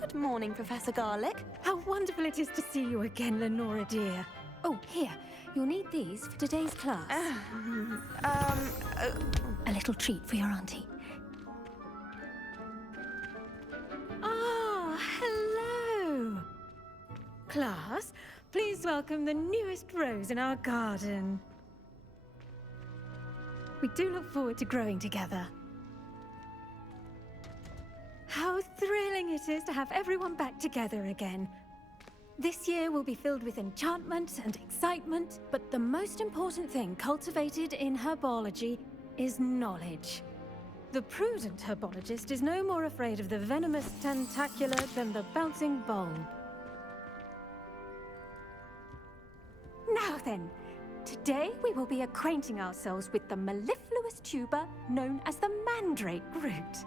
Good morning, Professor Garlick. How wonderful it is to see you again, Lenora dear. Oh, here. You'll need these for today's class. A little treat for your auntie. Ah, hello. Class, please welcome the newest rose in our garden. We do look forward to growing together. How thrilling it is to have everyone back together again. This year will be filled with enchantment and excitement, but the most important thing cultivated in herbology is knowledge. The prudent herbologist is no more afraid of the venomous tentacular than the bouncing bulb. Now then, today we will be acquainting ourselves with the mellifluous tuber known as the mandrake root.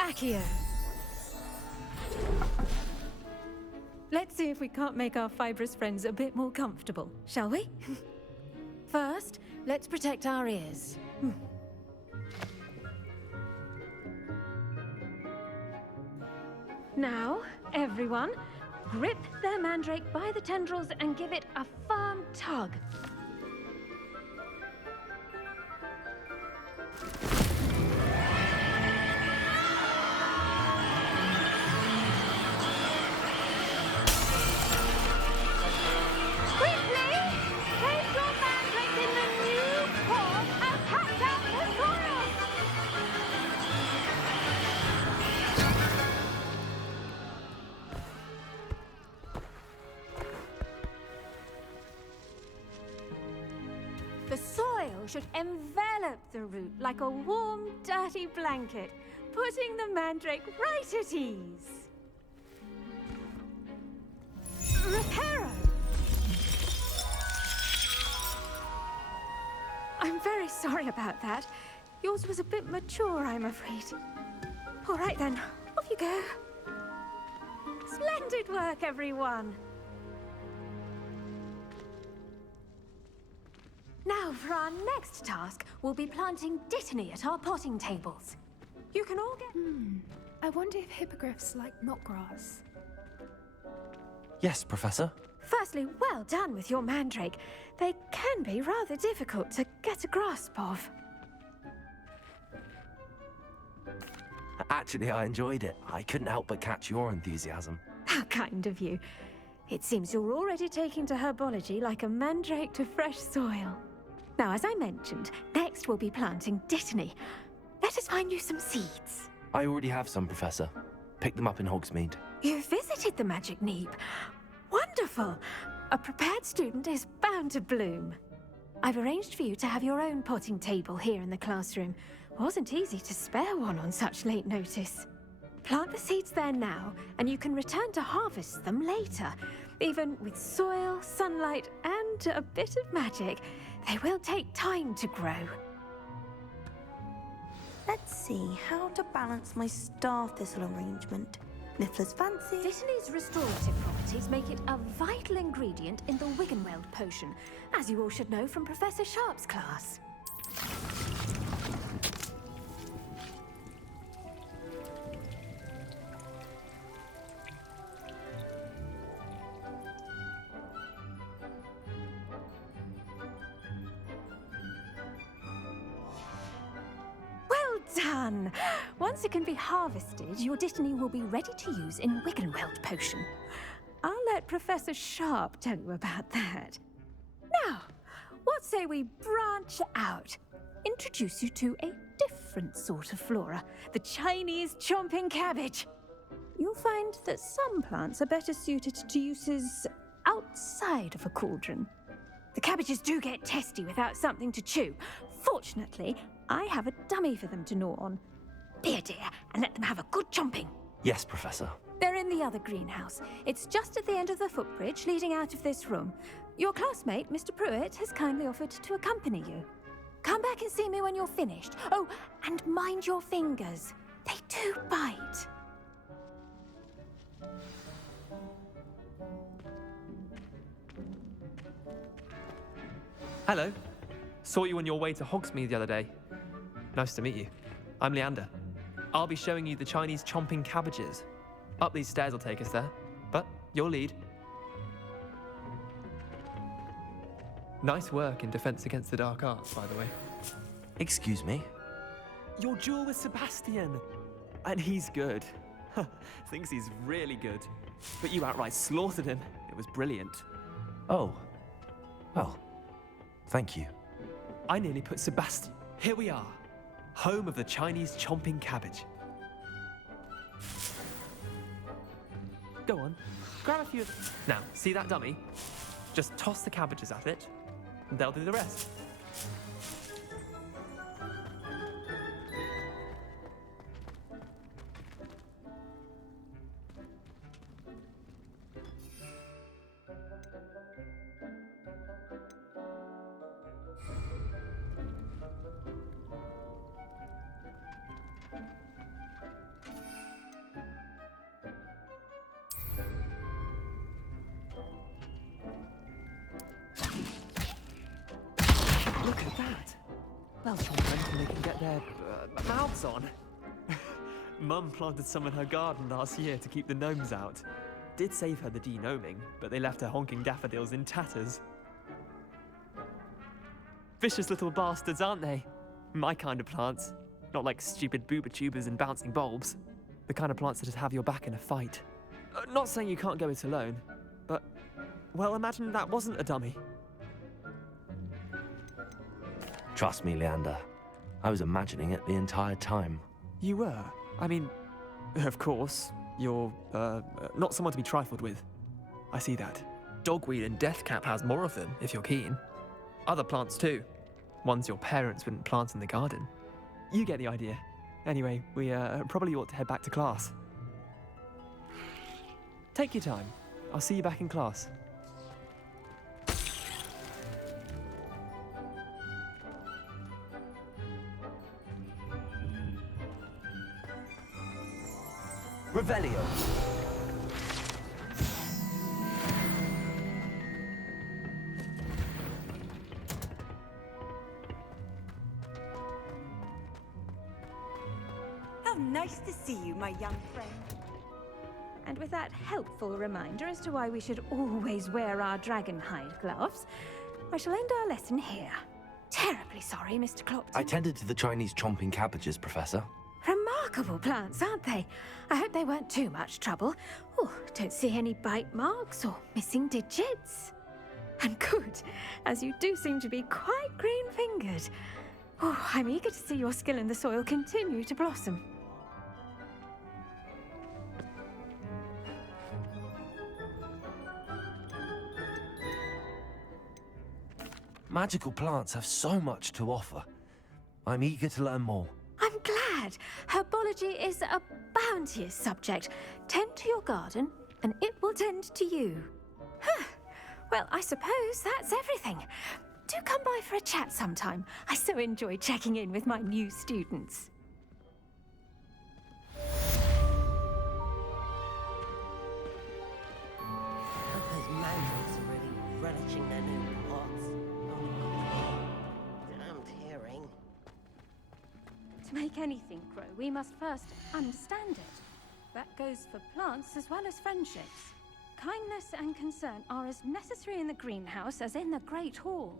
Accio. Let's see if we can't make our fibrous friends a bit more comfortable, shall we? First, let's protect our ears. Now, everyone, grip their mandrake by the tendrils and give it a firm tug. The soil should envelop the root like a warm, dirty blanket, putting the mandrake right at ease. Reparo! I'm very sorry about that. Yours was a bit mature, I'm afraid. All right then, off you go. Splendid work, everyone! Now, for our next task, we'll be planting dittany at our potting tables. You can all get... I wonder if hippogriffs like knotgrass. Yes, Professor. Firstly, well done with your mandrake. They can be rather difficult to get a grasp of. Actually, I enjoyed it. I couldn't help but catch your enthusiasm. How kind of you. It seems you're already taking to herbology like a mandrake to fresh soil. Now, as I mentioned, next we'll be planting dittany. Let us find you some seeds. I already have some, Professor. Picked them up in Hogsmeade. You visited the Magic Neep. Wonderful! A prepared student is bound to bloom. I've arranged for you to have your own potting table here in the classroom. Wasn't easy to spare one on such late notice. Plant the seeds there now, and you can return to harvest them later. Even with soil, sunlight, and a bit of magic, they will take time to grow. Let's see how to balance my star thistle arrangement. Niffler's fancy. Dittany's restorative properties make it a vital ingredient in the Wiggenweld potion, as you all should know from Professor Sharp's class. Done! Once it can be harvested, your dittany will be ready to use in Wiggenweld potion. I'll let Professor Sharp tell you about that. Now, what say we branch out? Introduce you to a different sort of flora, the Chinese chomping cabbage. You'll find that some plants are better suited to uses outside of a cauldron. The cabbages do get testy without something to chew. Fortunately, I have a dummy for them to gnaw on. Be a dear and let them have a good chomping. Yes, Professor. They're in the other greenhouse. It's just at the end of the footbridge leading out of this room. Your classmate, Mr. Pruitt, has kindly offered to accompany you. Come back and see me when you're finished. Oh, and mind your fingers. They do bite. Hello. Saw you on your way to Hogsmeade the other day. Nice to meet you. I'm Leander. I'll be showing you the Chinese chomping cabbages. Up these stairs will take us there, but your lead. Nice work in Defense Against the Dark Arts, by the way. Excuse me? Your duel with Sebastian! And he's good. Thinks he's really good. But you outright slaughtered him. It was brilliant. Oh. Well, thank you. I nearly put Sebastian. Here we are. Home of the Chinese chomping cabbage. Go on, grab a few. Now, see that dummy? Just toss the cabbages at it, and they'll do the rest. Look at that. They'll chomp anything they can get their mouths on. Mum planted some in her garden last year to keep the gnomes out. Did save her the de-gnoming, but they left her honking daffodils in tatters. Vicious little bastards, aren't they? My kind of plants. Not like stupid booba tubers and bouncing bulbs. The kind of plants that'd have your back in a fight. Not saying you can't go it alone, but, well, imagine that wasn't a dummy. Trust me, Leander. I was imagining it the entire time. You were? I mean, of course, you're, not someone to be trifled with. I see that. Dogweed and deathcap has more of them, if you're keen. Other plants too. Ones your parents wouldn't plant in the garden. You get the idea. Anyway, we probably ought to head back to class. Take your time. I'll see you back in class. Revelio. How nice to see you, my young friend. And with that helpful reminder as to why we should always wear our dragon hide gloves, I shall end our lesson here. Terribly sorry, Mr. Clopton. I tended to the Chinese chomping cabbages, Professor. Remarkable plants, aren't they? I hope they weren't too much trouble. Oh, don't see any bite marks or missing digits. And good, as you do seem to be quite green-fingered. Oh, I'm eager to see your skill in the soil continue to blossom. Magical plants have so much to offer. I'm eager to learn more. I'm glad. Herbology is a bounteous subject. Tend to your garden, and it will tend to you. Huh. Well, I suppose that's everything. Do come by for a chat sometime. I so enjoy checking in with my new students. Those mandrake are really relishing their new pots. Oh, damned hearing. To make anything grow, we must first understand it. That goes for plants as well as friendships. Kindness and concern are as necessary in the greenhouse as in the Great Hall.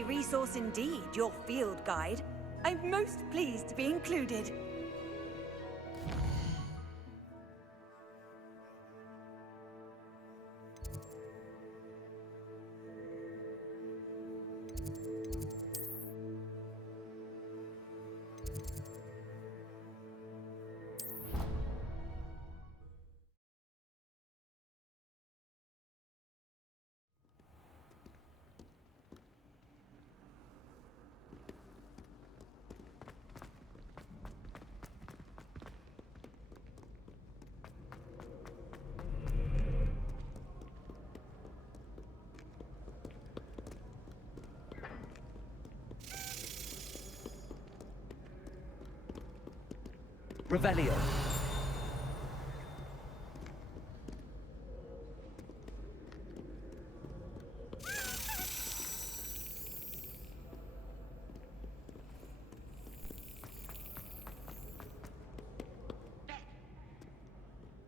handy resource indeed, your field guide. I'm most pleased to be included. Revelio.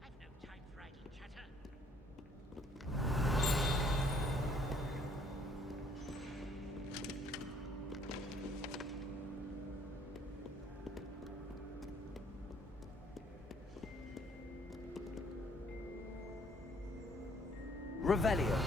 I've no time for idle chatter. Revelio.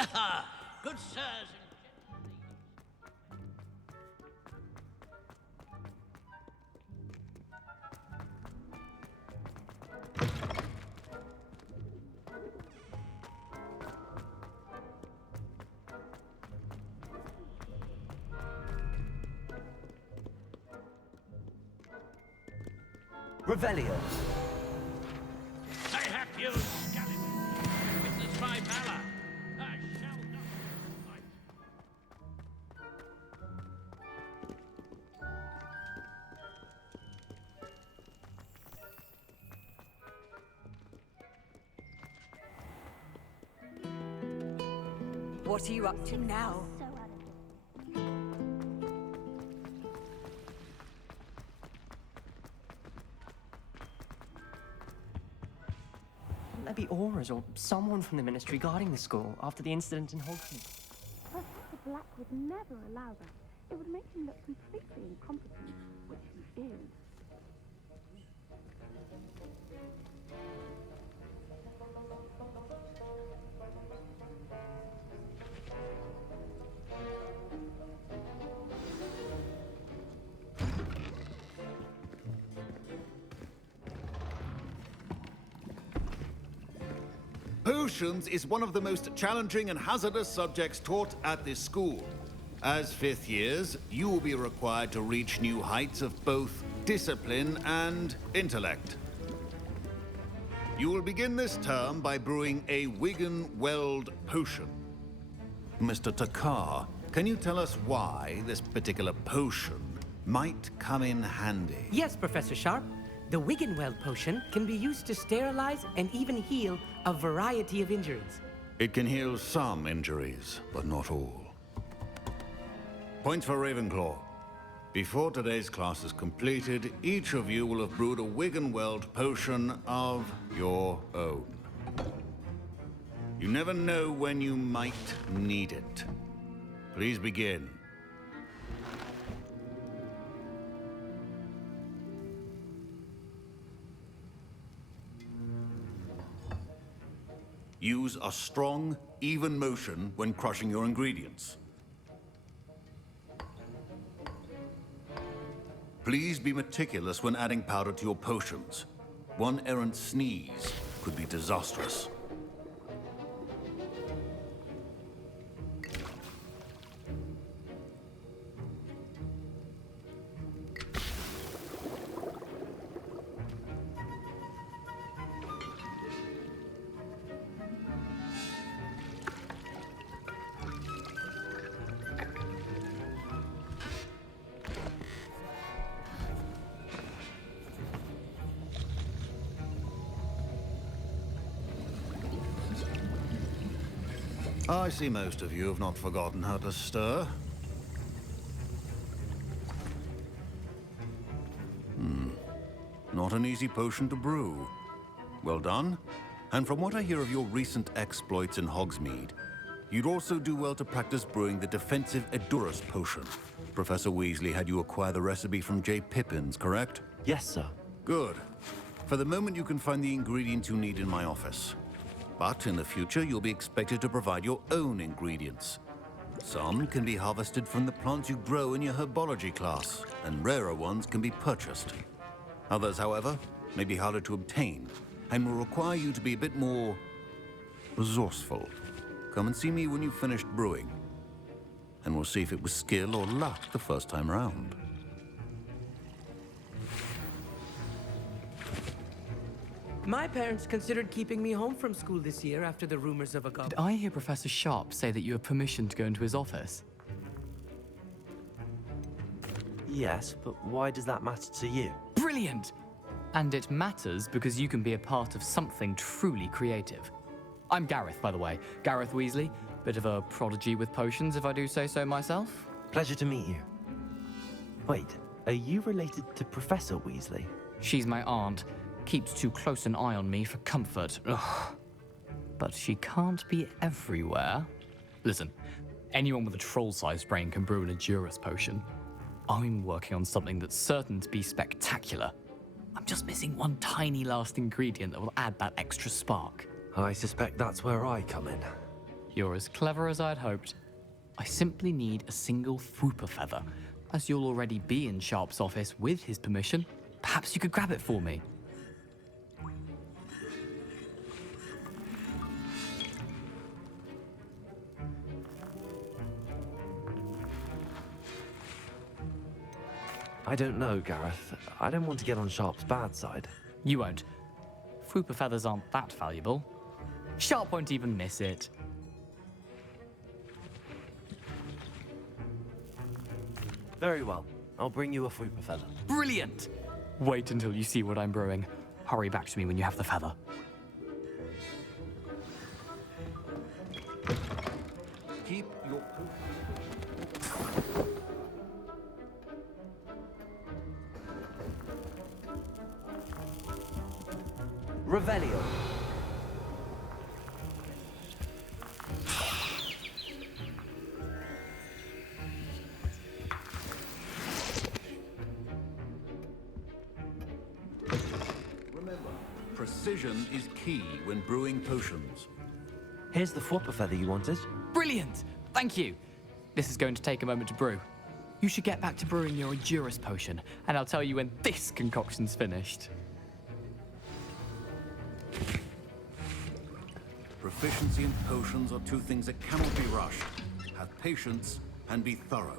Aha! Good sirs and Revelio. I have you, Scallywag. Witness my valor. I shall not fight. What are you up to now? There be auras or someone from the ministry guarding the school after the incident in Hogwarts. Professor Black would never allow that. It would make him look completely incompetent, which he is. Potions is one of the most challenging and hazardous subjects taught at this school. As fifth years, you will be required to reach new heights of both discipline and intellect. You will begin this term by brewing a Wiggenweld potion. Mr. Takar, can you tell us why this particular potion might come in handy? Yes, Professor Sharp. The Wiggenweld potion can be used to sterilize and even heal a variety of injuries. It can heal some injuries, but not all. Points for Ravenclaw. Before today's class is completed, each of you will have brewed a Wiggenweld potion of your own. You never know when you might need it. Please begin. Use a strong, even motion when crushing your ingredients. Please be meticulous when adding powder to your potions. One errant sneeze could be disastrous. I see most of you have not forgotten how to stir. Not an easy potion to brew. Well done. And from what I hear of your recent exploits in Hogsmeade, you'd also do well to practice brewing the defensive Edurus potion. Professor Weasley had you acquire the recipe from J. Pippins, correct? Yes, sir. Good. For the moment, you can find the ingredients you need in my office. But in the future, you'll be expected to provide your own ingredients. Some can be harvested from the plants you grow in your herbology class, and rarer ones can be purchased. Others, however, may be harder to obtain, and will require you to be a bit more resourceful. Come and see me when you've finished brewing, and we'll see if it was skill or luck the first time round. My parents considered keeping me home from school this year after the rumors of a Did I hear Professor Sharp say that you have permission to go into his office? Yes, but why does that matter to you? Brilliant! And it matters because you can be a part of something truly creative. I'm Gareth, by the way. Gareth Weasley. Bit of a prodigy with potions, if I do say so myself. Pleasure to meet you. Wait, are you related to Professor Weasley? She's my aunt. Keeps too close an eye on me for comfort. Ugh. But she can't be everywhere. Listen, anyone with a troll-sized brain can brew an Edurus potion. I'm working on something that's certain to be spectacular. I'm just missing one tiny last ingredient that will add that extra spark. I suspect that's where I come in. You're as clever as I'd hoped. I simply need a single Fwooper feather. As you'll already be in Sharp's office with his permission, perhaps you could grab it for me. I don't know, Gareth. I don't want to get on Sharp's bad side. You won't. Fwooper feathers aren't that valuable. Sharp won't even miss it. Very well. I'll bring you a Fwooper feather. Brilliant! Wait until you see what I'm brewing. Hurry back to me when you have the feather. Keep your... Revelio. Remember, precision is key when brewing potions. Here's the Fwooper feather you wanted. Brilliant! Thank you. This is going to take a moment to brew. You should get back to brewing your Edurus potion, and I'll tell you when this concoction's finished. Proficiency in potions are two things that cannot be rushed. Have patience and be thorough.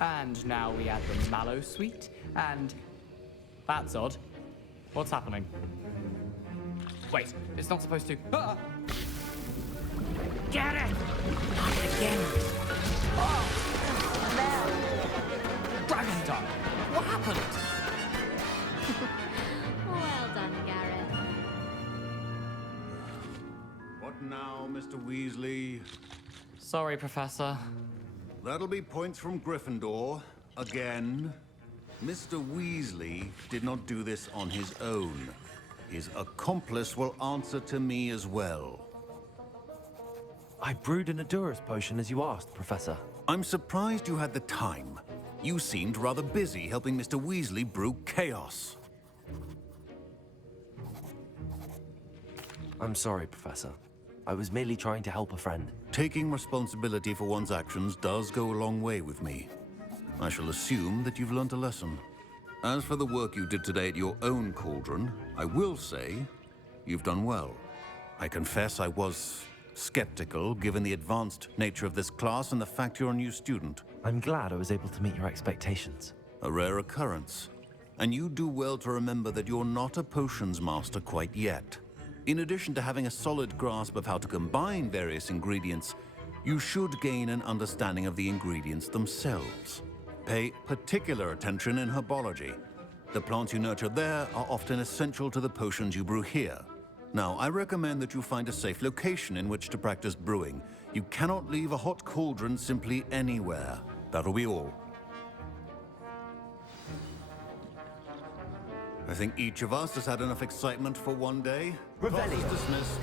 And now we add the mallow sweet, and... That's odd. What's happening? Wait, it's not supposed to... Ah! Get it! Not again. Dragon tongue! What happened? Well done, Gareth. What now, Mr. Weasley? Sorry, Professor. That'll be points from Gryffindor. Again. Mr. Weasley did not do this on his own. His accomplice will answer to me as well. I brewed an Edurus potion as you asked, Professor. I'm surprised you had the time. You seemed rather busy helping Mr. Weasley brew chaos. I'm sorry, Professor. I was merely trying to help a friend. Taking responsibility for one's actions does go a long way with me. I shall assume that you've learnt a lesson. As for the work you did today at your own cauldron, I will say you've done well. I confess I was skeptical, given the advanced nature of this class and the fact you're a new student. I'm glad I was able to meet your expectations. A rare occurrence. And you do well to remember that you're not a potions master quite yet. In addition to having a solid grasp of how to combine various ingredients, you should gain an understanding of the ingredients themselves. Pay particular attention in herbology. The plants you nurture there are often essential to the potions you brew here. Now, I recommend that you find a safe location in which to practice brewing. You cannot leave a hot cauldron simply anywhere. That'll be all. I think each of us has had enough excitement for one day. Class is dismissed.